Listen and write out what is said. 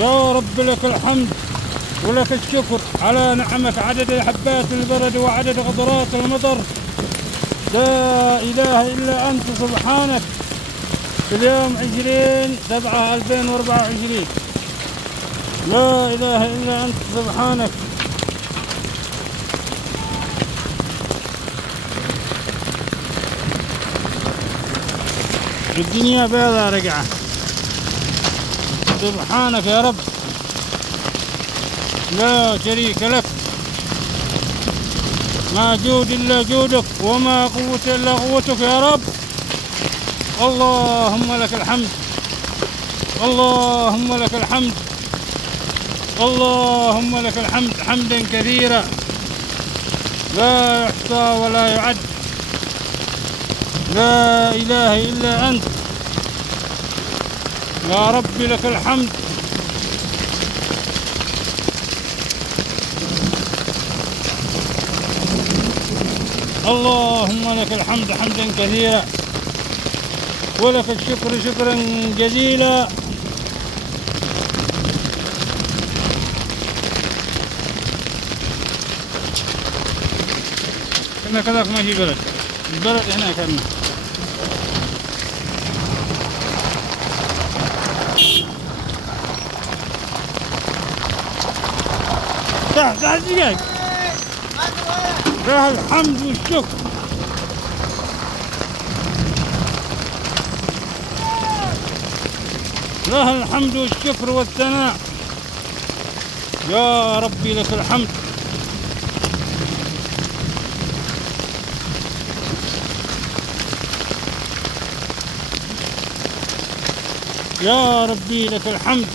يا رب لك الحمد ولك الشكر على نعمك، عدد حبات البرد وعدد قطرات المطر. لا إله إلا أنت سبحانك. في اليوم 20/7/2024. لا إله إلا أنت سبحانك. الدنيا بيضاء رجعة. سبحانك يا رب، لا شريك لك، ما جود إلا جودك وما قوة إلا قوتك يا رب. اللهم لك الحمد، اللهم لك الحمد، اللهم لك الحمد حمدا كثيرا لا يحصى ولا يعد. لا إله إلا أنت يا رب لك الحمد. اللهم لك الحمد حمدا كثيرا ولك الشكر شكرا جزيلا. كنا كذاك ما في بلد، البلد هنا كنا. تعال دقيقة. له الحمد والشكر. له الحمد والشكر والثناء. يا ربي لك الحمد. يا ربي لك الحمد.